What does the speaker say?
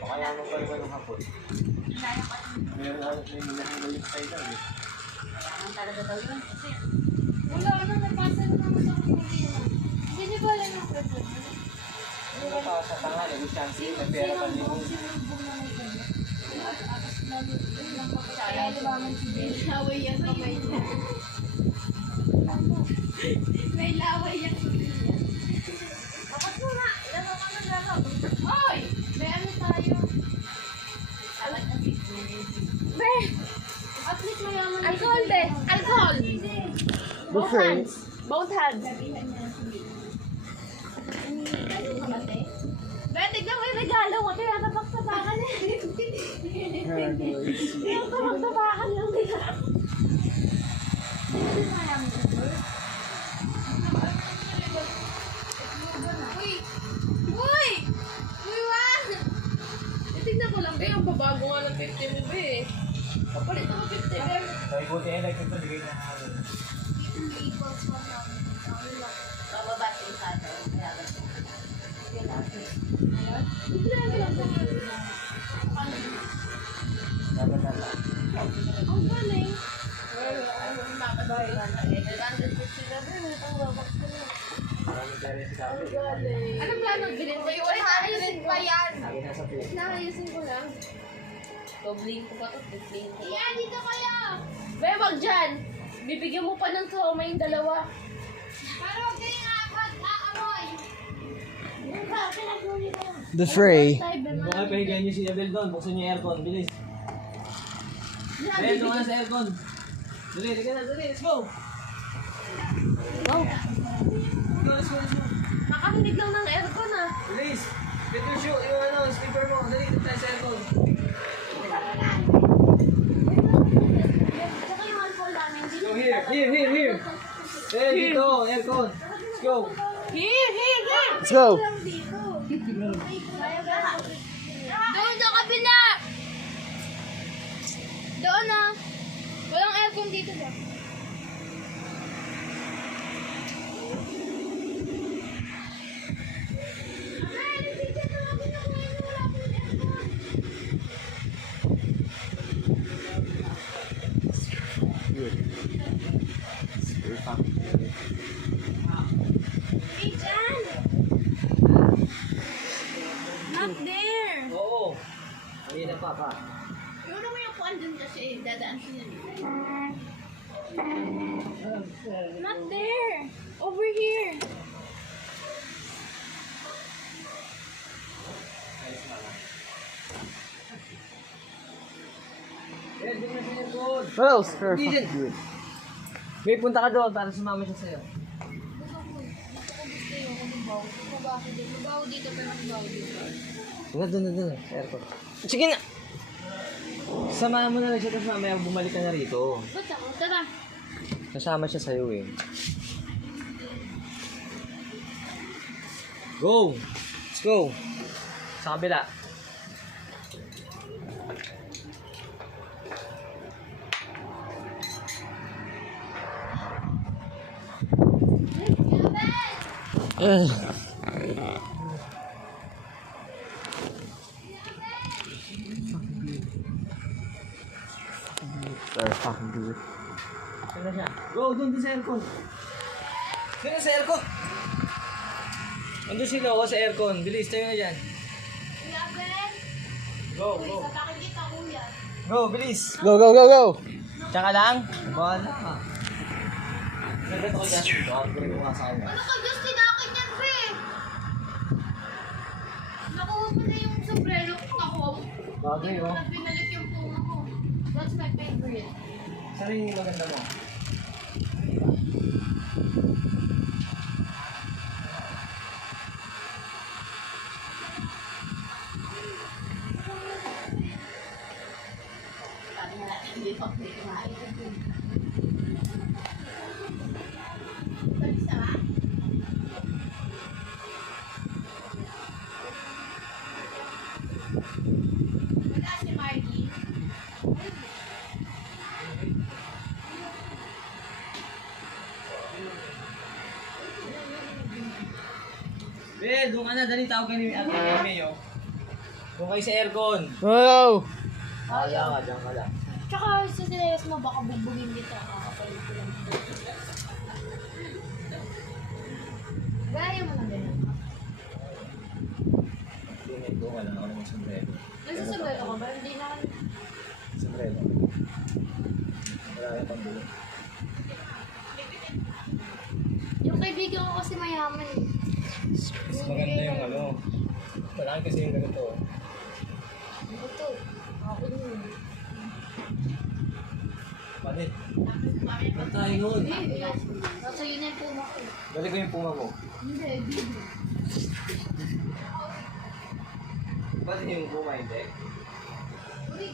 Kaya mo pa rin ng hapon. Meron yung tayo daw eh. Ang talaga daw yun kasi. Wala na, napasa na naman sa kumuli. Hindi niyo ba lang ang problem? Ano pa sa tangan, may chance yun, may pera pa rin yun. Kaya libangan si Ben. Laway yung kamay niya. May laway yung kamay niya. Bakit mo na? Ilan ako naglaro? Oy! May ano tayo? Alat na si Be! At least mayaman. Alcohol, be! Alcohol! Both hands. Both hands. Be, tignan mo yung regalo mo. Tinatabak-tabakan eh. Tinatabak-tabakan lang nila. Uy! Uy! Uy, wag! Tignan ko lang, be. Ang babago nga ng 50 mo, be. Kapalit ako 50, be. Kaya buti eh, nagkakaligay na hangin. Bababa siya sa atin. Kaya ba siya? Dapat na lang. Ang galing. Maraming pera yung sabi. Anong plano? Bilhin ko yung ayusin pa yan. Lagi nasa pera. Naayusin ko lang. Dobling ko ba ito? Dobling ko. Yan, dito kayo! Be, wag dyan! Bibigyan mo pa ng trauma yung dalawa. Para huwag kayong aamoy. Yung ba, pinagmuli ko. The Fray. Kung kayo pahigayin niyo si Abel doon, buksan niyo yung aircon, bilis. Abel, doon ka na sa aircon. Dali, let's go! Wow, Let's go. nakakinig lang ng aircon ah. Bilis! Get your shoe, yung slipper mo. Dali, dito tayo sa aircon. Tsaka yung alcohol namin. Go here. Eh, dito, aircon. Let's go. Here! Let's go. Doon sa kabila! Doon na. Walang aircon dito ba? Hey, Jan! Not there! Oo. Kanina pa. Siguro mo yung kuwan dun kasi dadaan siya yun. Not there! Over here! Eh, doon na sa aircon. What else? Fair Hindi fucking dyan. good. May punta ka doon para sumama siya sa'yo. Mabaho dito pero mabaho dito. Doon. Sa aircon. Sige na! Samahan mo na lang siya tapos mamaya bumalik ka na rito. Ba't ako? Tara! Kasama siya sa'yo eh. Go! Let's go! Sa kabila. Fair fucking good. Saan na siya? Go! Doon sa aircon! Sino sa aircon? Nandun sila ako sa aircon. Bilis, tayo na dyan. Kuya Ben! Go! Satakin kita kuya. Go, bilis! Go. Tsaka lang. Bahala ka. Nagdato ko dyan. Ito, ang galing ko nga sa kanya. Ano ka Diyos? Tinakin yan, Be! Nakuha mo na yung sombrero ko. Nakuha mo. Bagay, Hindi ko oh. na pinalik yung bunga ko. That's my favorite. Saan yung maganda mo? Hindi pa kumain. Balisa ba? Wala si Margie. Well, doon ka na. Dali, tawag ka ni Ate Mayo. Doon kayo sa aircon. Hello! Kala ka, dyan ka lang. Tsaka sa sinelas mo, baka bugbugin kita. Kakapalit ko lang. Gaya mo na ganun. Hindi, doon ka lang. Ako naman sombrero. Nagsasablero ka ba? Hindi na. Sombrero. Wala yung pambulo. Yung kaibigan ko kasi mayaman eh. Mas maganda yung ano. Malaki kasi yung ganito. Ito. Ako yun. Pati. Ba't tayo nun? Hindi. Nasa yun yung puma ko. Dali ko yung puma mo. Hindi, bibi. Ba't yung puma hindi? Uy,